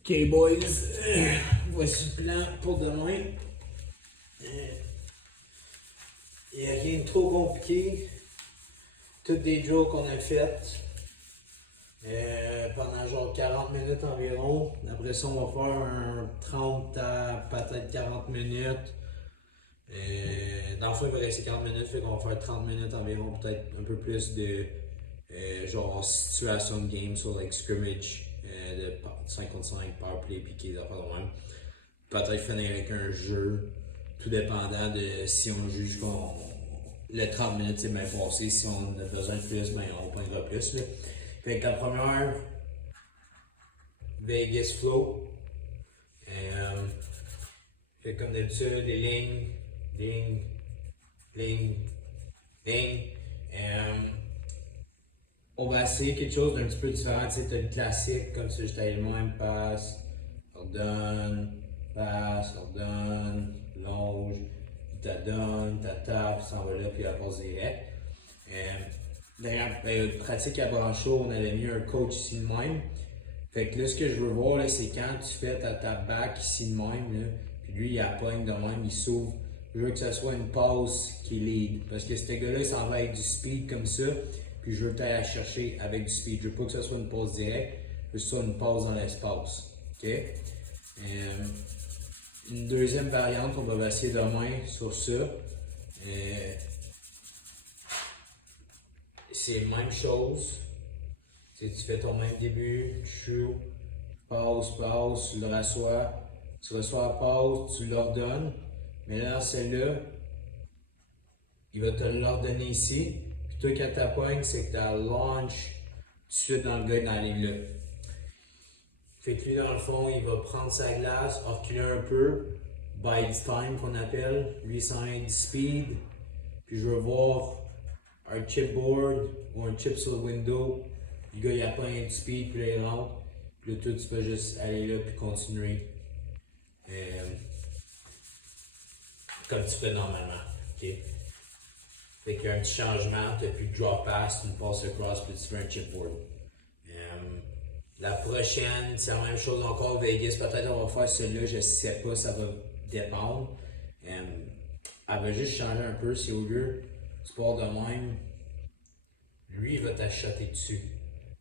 Ok boys, voici le plan pour demain. Il n'y a rien de trop compliqué. Toutes des drills qu'on a faites pendant genre 40 minutes environ. Après ça, on va faire un 30 à peut-être 40 minutes. Dans le fond, il va rester 40 minutes, fait qu'on va faire 30 minutes environ, peut-être un peu plus de genre situation de game sur like scrimmage de 5 contre 5, power play, piqué, des affaires de même. Peut-être finir avec un jeu, tout dépendant de si on juge qu'on le 30 minutes c'est bien passé. Si on a besoin de plus, ben on prendra plus. Là. Fait que la première, Vegas Flow. Fait comme d'habitude, des lignes, ligne, ligne, ligne. On va essayer quelque chose d'un petit peu différent. Tu sais, t'as le classique, comme si j'étais le même, passe, ordonne, longe, il t'adonne, t'attape, s'en va là, puis la passe direct. D'ailleurs, pratique à Brancho, on avait mis un coach ici de même. Fait que là, ce que je veux voir, là, c'est quand tu fais ta back ici de même, là, puis lui, il appogne de même, il s'ouvre. Je veux que ce soit une passe qui lead. Parce que ce gars-là, il s'en va avec du speed comme ça, puis je veux t'aller la chercher avec du speed. Je veux pas que ce soit une passe directe, je veux que ce soit une passe dans l'espace. OK? Une deuxième variante, on va essayer demain sur ça. C'est la même chose. Tu fais ton même début, true, passe, tu le reçois. Tu reçois la passe, tu l'ordonnes. Mais là, celle-là, il va te l'ordonner ici. Puis toi, quand tu appoignes, c'est que tu as launch tout de suite dans le gars dans la ligne là. Fait que lui, dans le fond, il va prendre sa glace, reculer un peu, bide time qu'on appelle. Lui, il s'en vient du speed. Puis je veux voir un chipboard ou un chip sur le window. Le gars, il appogne du speed, puis là, il rentre. Puis là, toi, tu peux juste aller là, puis continuer. Comme tu fais normalement. Okay? Fait qu'il y a un petit changement, tu n'as plus de drop pass, tu me passes across, puis tu fais un chipboard. La prochaine, c'est la même chose encore, Vegas. Peut-être on va faire celle-là, je ne sais pas, ça va dépendre. Elle va juste changer un peu. Si au lieu tu pars de même, lui, il va t'acheter dessus.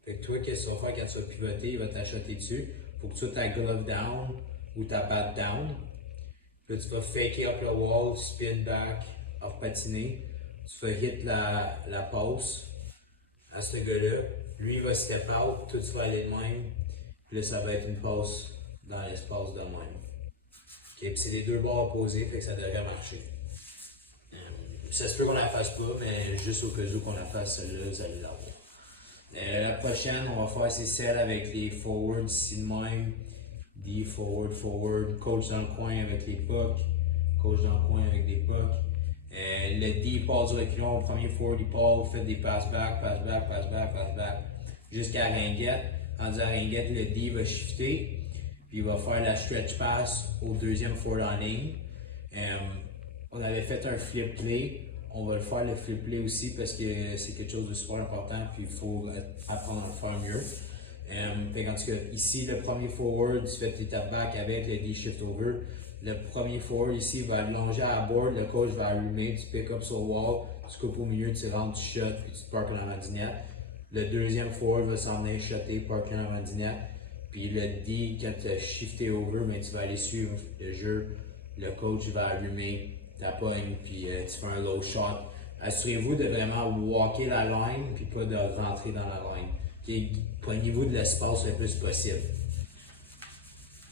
Fait que toi, qu'est-ce que tu vas faire quand tu vas pivoter, il va t'acheter dessus. Faut que tu aies ta glove down ou ta patte down. Puis là, tu vas faker up le wall, spin back, repatiner. Tu vas hit la passe à ce gars-là. Lui, il va step out, toi, tu vas aller de même. Puis là, ça va être une passe dans l'espace de même. Okay, puis c'est les deux bords opposés, fait que ça devrait marcher. Ça se peut qu'on la fasse pas, mais juste au cas où qu'on la fasse celle-là, vous allez l'avoir. La prochaine, on va faire c'est celle avec les forwards ici de même. D, forward, coach dans le coin avec les pucks, coach dans le coin avec des pucks. Le D passe du reculon, au premier forward il part, fait des pass back, jusqu'à Ringuette. Rendu à Ringuette, le D va shifter, puis il va faire la stretch pass au deuxième forward en ligne. On avait fait un flip play, on va le faire le flip play aussi parce que c'est quelque chose de super important, puis il faut apprendre à le faire mieux. En tout cas, ici, le premier forward, tu fais tes tap back avec le D-shift over. Le premier forward ici va longer à la board, le coach va allumer, tu pick up sur le wall, tu coupes au milieu, tu rentres, tu shot, puis tu te parques en avant du net. Le deuxième forward va s'en venir shotter, parker en avant du net. Puis le D, quand tu as shifté over, ben, tu vas aller suivre le jeu. Le coach va allumer ta pogne, puis tu fais un low shot. Assurez-vous de vraiment walker la line, puis pas de rentrer dans la line. Okay? Poignez-vous de l'espace le plus possible.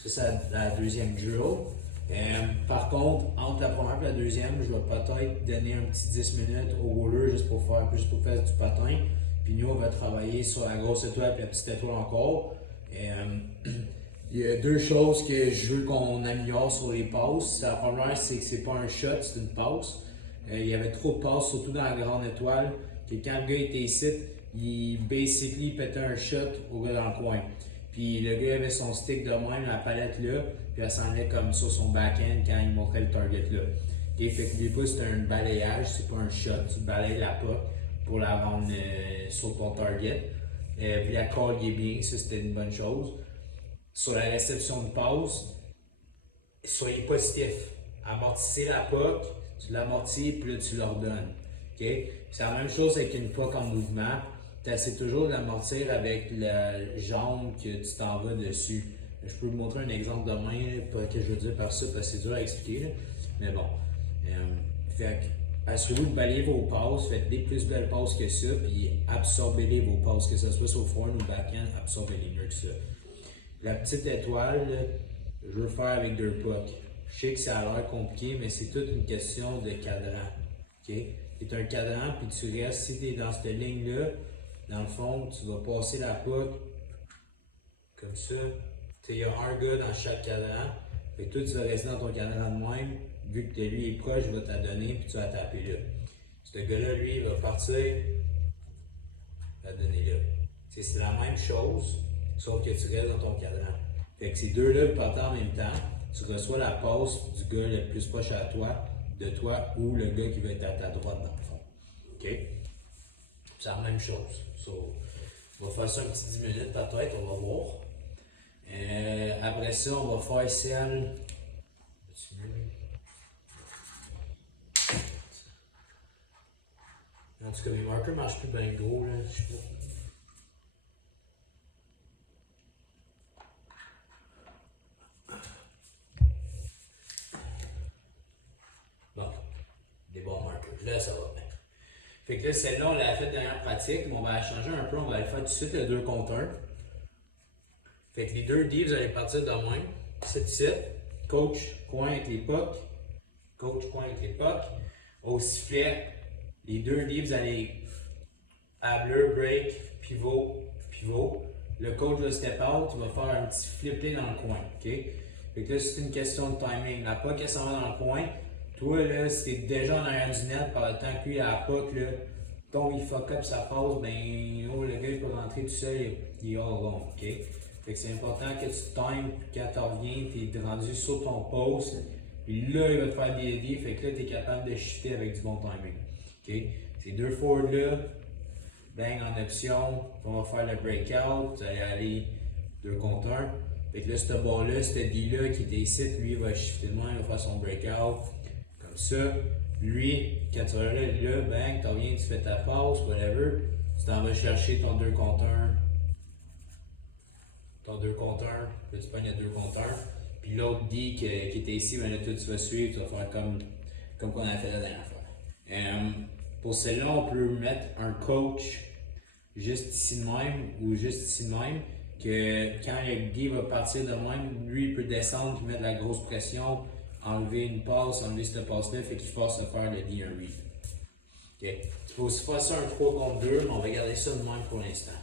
Ça, c'est la deuxième drill. Par contre, entre la première et la deuxième, je vais peut-être donner un petit 10 minutes au goaler juste pour faire du patin. Puis nous, on va travailler sur la grosse étoile et la petite étoile encore. Il y a deux choses que je veux qu'on améliore sur les passes. La première, c'est que c'est pas un shot, c'est une passe. Il y avait trop de passes, surtout dans la grande étoile, que quand le gars était ici, il pétait un shot au gars dans le coin. Puis le gars avait son stick de même, la palette là, puis elle s'en allait comme sur son back-end quand il montrait le target là. Okay, fait que des fois c'est un balayage, c'est pas un shot, tu balayes la puck pour la rendre sur ton target. Puis la call est bien, ça c'était une bonne chose. sur la réception de passe, soyez positif. Amortissez la puck, tu l'amortis, puis là, tu l'ordonnes. Okay? C'est la même chose avec une puck en mouvement. Tu essaies toujours de l'amortir avec la jambe que tu t'en vas dessus. Je peux vous montrer un exemple de main, pas que je veux dire par ça, parce que c'est dur à expliquer. Là. Mais bon. Assurez-vous de balayer vos passes, faites des plus belles passes que ça, puis absorbez-les vos passes, que ce soit sur forehand ou backhand, absorbez-les mieux que ça. La petite étoile, là, je veux faire avec deux pucks. Je sais que ça a l'air compliqué, mais c'est toute une question de cadran. Okay? Tu es un cadran, puis tu restes, si tu es dans cette ligne-là, dans le fond, tu vas passer la puck comme ça. Il y a un gars dans chaque cadran, et toi, tu vas rester dans ton cadran de même. Vu que lui est proche, il va t'adonner, puis tu vas taper là. Ce gars-là, lui, il va partir, il va donner là. C'est la même chose, sauf que tu restes dans ton cadran. Fait que ces deux-là partent en même temps. Tu reçois la passe du gars le plus proche à toi, de toi, ou le gars qui va être à ta droite dans le fond. OK? C'est la même chose. So, on va faire ça un petit 10 minutes peut-être, on va voir. Après ça, on va faire celle. En tout cas, mes marqueurs ne marchent plus bien gros. Là. Je sais pas. Bon, des bons marqueurs. Là, ça va bien. Fait que là, celle-là, on l'a faite dernière pratique, mais on va la changer un peu. On va le faire tout de suite le 2 contre 1. Fait que les deux dés, vous allez partir de même. Ici. Coach, coin avec les pucks. Coach, coin avec les pucks. Au sifflet, les deux dés, vous allez bleu, break, pivot, pivot. Le coach va step out, il va faire un petit flip play dans le coin. Okay? Fait que là, c'est une question de timing. La puck, elle s'en va dans le coin. Toi, là, si t'es déjà en arrière du net, par le temps que lui, à la puck, là, il fuck up sa passe, ben, oh, le gars, il peut rentrer tout seul, il est all alone. Okay? Fait que c'est important que tu times, quand tu reviens, tu es rendu sur ton poste, puis là, il va te faire des dés, fait que là, tu es capable de shifter avec du bon timing. Okay? Ces deux forwards-là, bang en option, on va faire le breakout, vous allez aller 2 contre 1. Fait que là, ce ball-là, ce dé-là qui était ici, lui, il va shifter de main, il va faire son breakout, comme ça. Lui, quand tu vas là, bang, tu reviens, tu fais ta passe, whatever, tu t'en vas chercher ton 2 contre 1. Ton 2 contre 1, là tu pognes le 2 contre 1. Puis l'autre D qui était ici, mais là toi tu vas suivre, tu vas faire comme qu'on a fait la dernière fois. Pour celle-là, on peut mettre un coach juste ici de même ou juste ici de même, que quand le D va partir de même, lui il peut descendre, mettre la grosse pression, enlever une passe, enlever cette passe-là, fait qu'il fasse faire le D un read. Okay. Tu peux aussi faire ça un 3 contre 2, mais on va garder ça de même pour l'instant.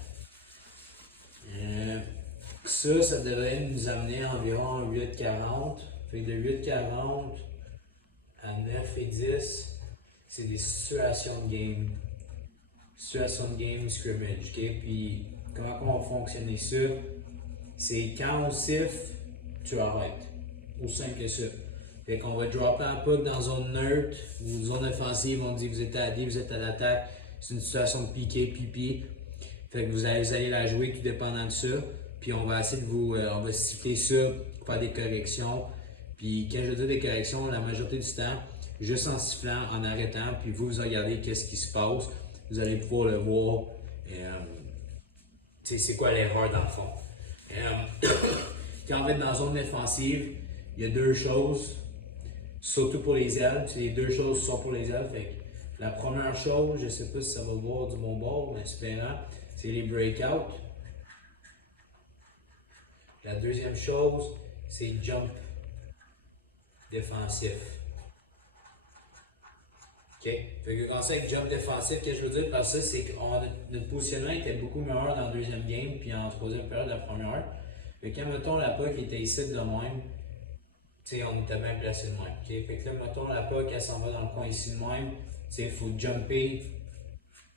Ça devrait nous amener environ à 8,40. Fait que de 8,40 à 9,10, c'est des situations de game. Situations de game scrimmage. Okay? Puis comment on va fonctionner ça? C'est quand on siffle, tu arrêtes. Aussi simple que ça. Fait qu'on va dropper un puck dans zone neutre ou zone offensive, on dit vous êtes à D, vous êtes à l'attaque. C'est une situation de piqué, pipi. Fait que vous allez la jouer tout dépendant de ça. Puis on va essayer de on va siffler ça, faire des corrections. Puis quand je dis des corrections, la majorité du temps, juste en sifflant, en arrêtant, puis vous regardez qu'est-ce qui se passe. Vous allez pouvoir le voir. C'est quoi l'erreur dans le fond. Quand on va être dans la zone défensive, il y a deux choses, surtout pour les ailes. Les deux choses sont pour les ailes. Fait que la première chose, je ne sais pas si ça va voir du bon bord, mais espérant, c'est les breakouts. La deuxième chose, c'est jump défensif. OK? Fait que quand c'est avec jump défensif, ce que je veux dire par ça, c'est que notre positionnement était beaucoup meilleur dans la deuxième game puis en troisième période de la première. Fait que quand, mettons, la puck était ici de même, on était bien placé de même. Okay? Fait que là, mettons, la puck, elle s'en va dans le coin ici de même, il faut jumper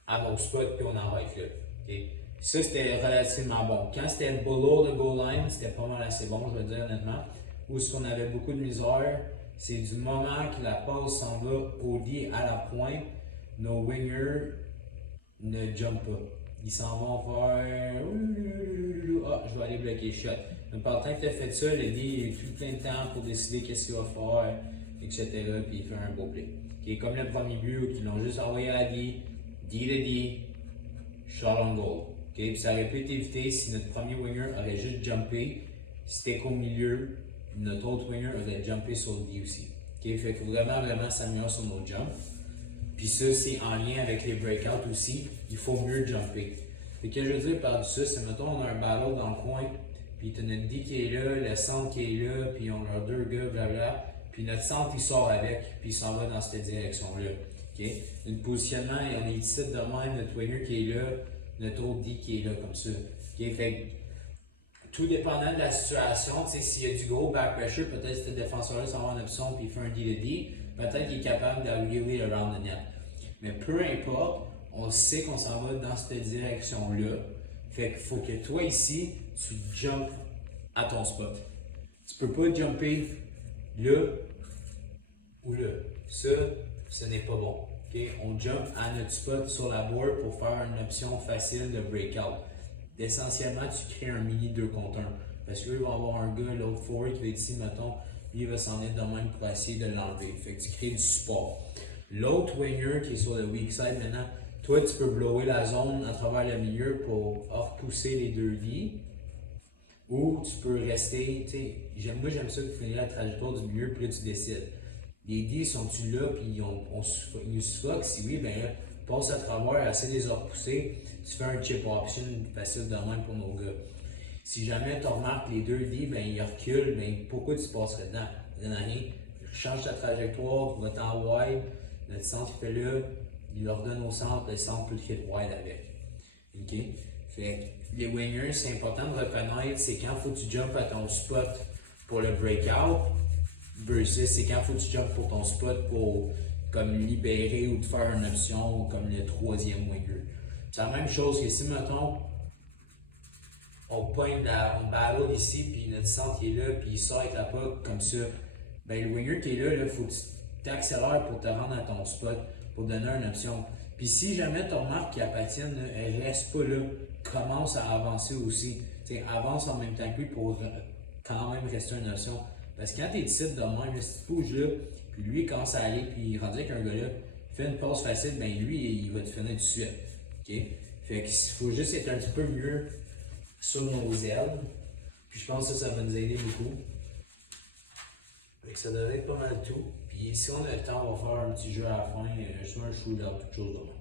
à nos spots puis on en va être là. Okay? Ça, c'était relativement bon. Quand c'était below the goal line, c'était pas mal assez bon, je veux dire honnêtement. Où ce qu'on avait beaucoup de misère, c'est du moment que la passe s'en va au lit à la pointe, nos wingers ne jumpent pas. ils s'en vont faire. Ah, je vais aller bloquer shot. Mais pendant que tu as fait ça, le D il a tout plein de temps pour décider qu'est-ce qu'il va faire, etc. Puis il fait un beau play. Okay, comme le premier but où ils l'ont juste envoyé à D to D, shot on goal. Okay, puis ça aurait pu être évité si notre premier winger aurait juste jumpé, stick au milieu, notre autre winger aurait jumpé sur le D aussi. Okay, fait qu'il faut vraiment s'améliorer sur nos jumps. Puis ça, c'est en lien avec les breakouts aussi, il faut mieux jumper. Fait que je veux dire par ça, c'est mettons on a un battle dans le coin, puis tu as notre D qui est là, le centre qui est là, puis on a deux gars, blablabla. Puis notre centre il sort avec, puis il s'en va dans cette direction-là. Okay? Le positionnement, on est ici de même, notre winger qui est là, notre autre D qui est là, comme ça. Okay? Fait que, tout dépendant de la situation, s'il y a du gros back pressure, peut-être que ce défenseur-là s'en va en option puis il fait un D de D, peut-être qu'il est capable de really around the net. Mais peu importe, on sait qu'on s'en va dans cette direction-là. Fait qu'il faut que toi ici, tu jumpes à ton spot. Tu peux pas jumper là ou là. Ça, ce n'est pas bon. Okay? On jump à notre spot sur la board pour faire une option facile de breakout. Essentiellement, tu crées un mini 2 contre 1. Parce que là, il va y avoir un gars, l'autre forward qui va être ici, mettons, lui, il va s'en être de même pour essayer de l'enlever. Fait que tu crées du support. L'autre winger qui est sur le weak side maintenant, toi, tu peux blower la zone à travers le milieu pour repousser les deux D. Ou tu peux rester, tu sais, moi j'aime ça que tu finis la trajectoire du milieu, puis là tu décides. Les D sont-tu là, puis ils nous suffoquent? Si oui, ben là, passe à travers, essaie de les repousser, tu fais un chip option facile de même pour nos gars. Si jamais tu remarques les deux D, ben ils reculent, ben pourquoi tu passerais dedans? Rien. Change ta trajectoire, va t'en wide, notre centre fait là, il leur donne au centre, le centre peut le hit wide avec. OK? Fait que les wingers, c'est important de reconnaître, c'est quand faut que tu jump à ton spot pour le breakout, versus c'est quand faut que tu jump pour ton spot pour comme libérer ou te faire une option comme le troisième winger. C'est la même chose que si, mettons, on pointe on battle ici, puis notre centre qui est là, puis il sort avec la puck comme ça, ben le winger qui est là, il faut que tu t'accélères pour te rendre à ton spot, pour donner une option. Puis si jamais tu remarques que la patine, elle reste pas là, commence à avancer aussi. T'sais, avance en même temps que lui pour quand même rester une option. Parce que quand tu es ici de même, si tu bouges là, puis lui il commence à aller, puis il rendu avec un gars là, fait une passe facile, ben lui, il va te finir tout de suite. Okay? Fait qu'il faut juste être un petit peu mieux sur nos ailes. Puis je pense que ça va nous aider beaucoup. Fait que ça devrait être pas mal tout. Puis si on a le temps, on va faire un petit jeu à la fin, soit un shootout, quelque chose de même.